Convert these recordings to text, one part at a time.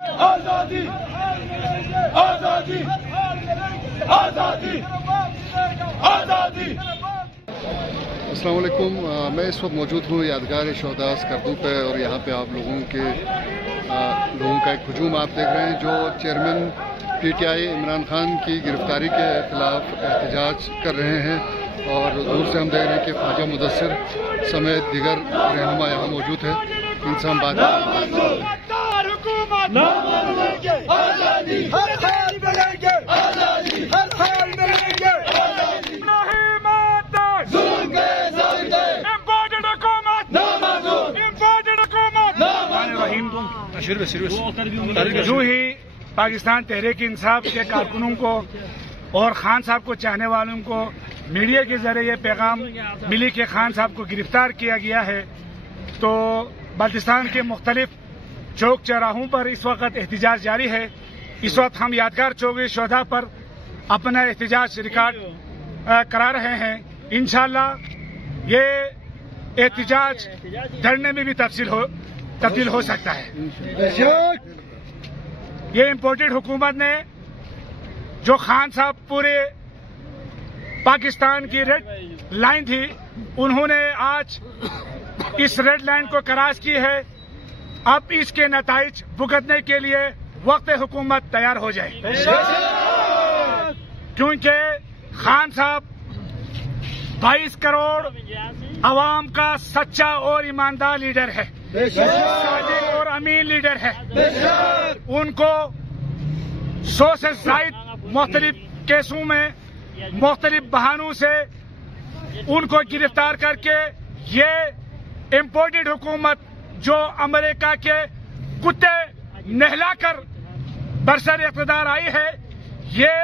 آزادی آزادی آزادی آزادی۔ السلام علیکم، میں اس وقت موجود ہوں یادگار شہداء سکردو پہ، اور یہاں پہ آپ لوگوں کا ایک ہجوم آپ دیکھ رہے ہیں جو chairman P T I Imran Khan کی گرفتاری کے خلاف احتجاج کر رہے ہیں، اور دور سے ہم دیکھ رہے ہیں کہ خواجہ مدثر سمیت دیگر رہنما یہاں موجود ہیں۔ ان سے ہم بات جو ہی پاکستان تحریک انصاف کے کارکنوں کو اور خان صاحب کو چاہنے والوں کو میڈیا کے ذریعے یہ پیغام ملی کہ خان صاحب کو گرفتار کیا گیا ہے، تو بلتستان کے مختلف چوک چوراہوں پر اس وقت احتجاج جاری ہے۔ اس وقت ہم یادگار چوک شہداء پر اپنا احتجاج ریکارڈ کرا رہے ہیں۔ انشاءاللہ یہ احتجاج دھرنے میں بھی تبدیل ہو سکتا ہے۔ یہ امپورٹڈ حکومت نے جو خان صاحب پورے پاکستان کی ریڈ لائن تھی، انہوں نے آج اس ریڈ لائن کو کراس کی ہے۔ اب اس کے نتائج بھگتنے کے لیے وقت حکومت تیار ہو جائے، کیونکہ خان صاحب 22 کروڑ عوام کا سچا اور ایماندار لیڈر ہے، صادق اور امین لیڈر ہے۔ ان کو 100 سے زائد مختلف کیسوں میں مختلف بہانوں سے ان کو گرفتار کر کے یہ امپورٹڈ حکومت جو امریکہ کے کتے نہلا کر برسر اقتدار آئی ہے، یہ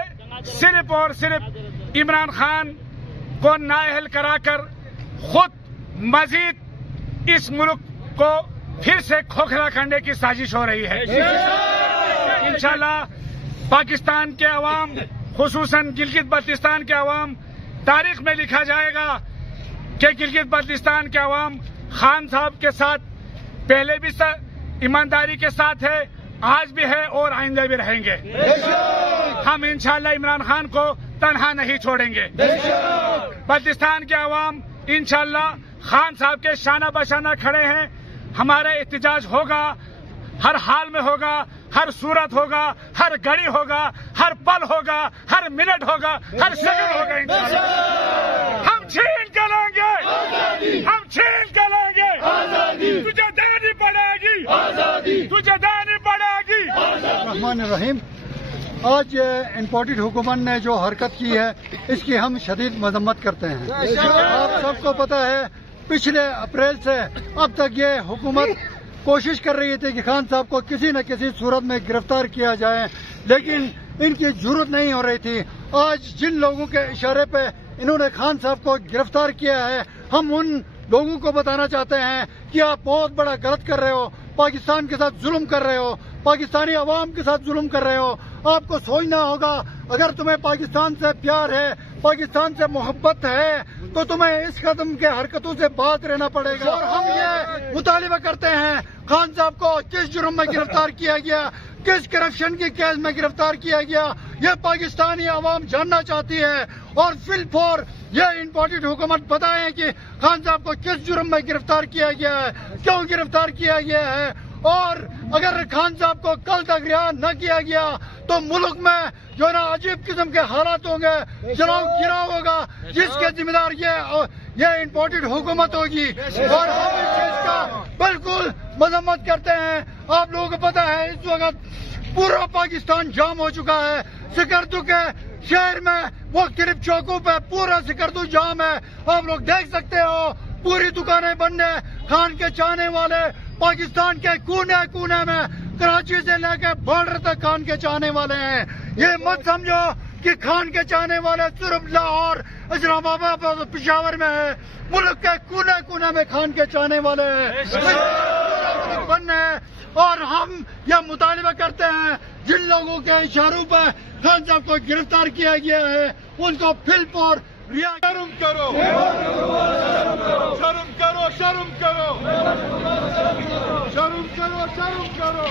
صرف اور صرف عمران خان کو نااہل کرا کر خود مزید اس ملک کو پھر سے کھوکھلا کرنے کی سازش ہو رہی ہے۔ انشاءاللہ پاکستان کے عوام، خصوصاً گلگت بلتستان کے عوام، تاریخ میں لکھا جائے گا کہ گلگت بلتستان کے عوام خان صاحب کے ساتھ پہلے بھی ایمانداری کے ساتھ ہے، آج بھی ہے اور آئندہ بھی رہیں گے۔ ہم انشاءاللہ عمران خان کو تنہا نہیں چھوڑیں گے۔ بلتستان کے عوام انشاءاللہ خان صاحب کے شانہ بشانہ کھڑے ہیں۔ ہمارا احتجاج ہوگا، ہر حال میں ہوگا، ہر صورت ہوگا، ہر گھڑی ہوگا، ہر پل ہوگا، ہر منٹ ہوگا، ہر سیکنڈ ہوگا انشاءاللہ۔ ہم چھین کے لیں گے، ہم چھین کے لیں گے۔ تجھے دینی پڑے گی، تجھے دینی پڑے گی۔ الرحمن الرحیم۔ آج امپورٹڈ حکومت نے جو حرکت کی ہے، اس کی ہم شدید مذمت کرتے ہیں۔ آپ سب کو پتہ ہے پچھلے اپریل سے اب تک یہ حکومت کوشش کر رہی تھی کہ خان صاحب کو کسی نہ کسی صورت میں گرفتار کیا جائے، لیکن ان کی ضرورت نہیں ہو رہی تھی۔ آج جن لوگوں کے اشارے پہ انہوں نے خان صاحب کو گرفتار کیا ہے، ہم ان لوگوں کو بتانا چاہتے ہیں کہ آپ بہت بڑا غلط کر رہے ہو، پاکستان کے ساتھ ظلم کر رہے ہو، پاکستانی عوام کے ساتھ ظلم کر رہے ہو۔ آپ کو سوچنا ہوگا، اگر تمہیں پاکستان سے پیار ہے، پاکستان سے محبت ہے، تو تمہیں اس قسم کے حرکتوں سے باز رہنا پڑے گا۔ اور ہم یہ مطالبہ کرتے ہیں، خان صاحب کو کس جرم میں گرفتار کیا گیا، کس کرپشن کی کیس میں گرفتار کیا گیا، یہ پاکستانی عوام جاننا چاہتی ہے۔ اور فی الفور یہ امپورٹڈ حکومت بتائیں کہ خان صاحب کو کس جرم میں گرفتار کیا گیا ہے، کیوں گرفتار کیا گیا ہے، اور اگر خان صاحب کو کل تک رہا نہ کیا گیا تو ملک میں جو نا عجیب قسم کے حالات ہوں گے، جلاؤ گراؤ ہوگا، جس کے ذمہ دار یہ امپورٹڈ حکومت ہوگی، اور ہم اس چیز کا بالکل مذمت کرتے ہیں۔ آپ لوگوں کو پتہ ہے اس وقت پورا پاکستان جام ہو چکا ہے۔ سکردو کے شہر میں مختلف چوکوں پہ پورا سکردو جام ہے، آپ لوگ دیکھ سکتے ہو، پوری دکانیں بند ہیں۔ خان کے چاہنے والے پاکستان کے کونے کونے میں، کراچی سے لے کے بارڈر تک خان کے چاہنے والے ہیں۔ یہ مت سمجھو کہ خان کے چاہنے والے صرف لاہور، اسلام آباد اور پشاور میں ہے، ملک کے کونے کونے میں خان کے چاہنے والے ہیں بن ہے۔ اور ہم یہ مطالبہ کرتے ہیں، جن لوگوں کے اشاروں پہ خان صاحب کو گرفتار کیا گیا ہے، ان کو فل فور شرم کرو، شرم کرو، شرم کرو۔ شرم کرو شرم کرو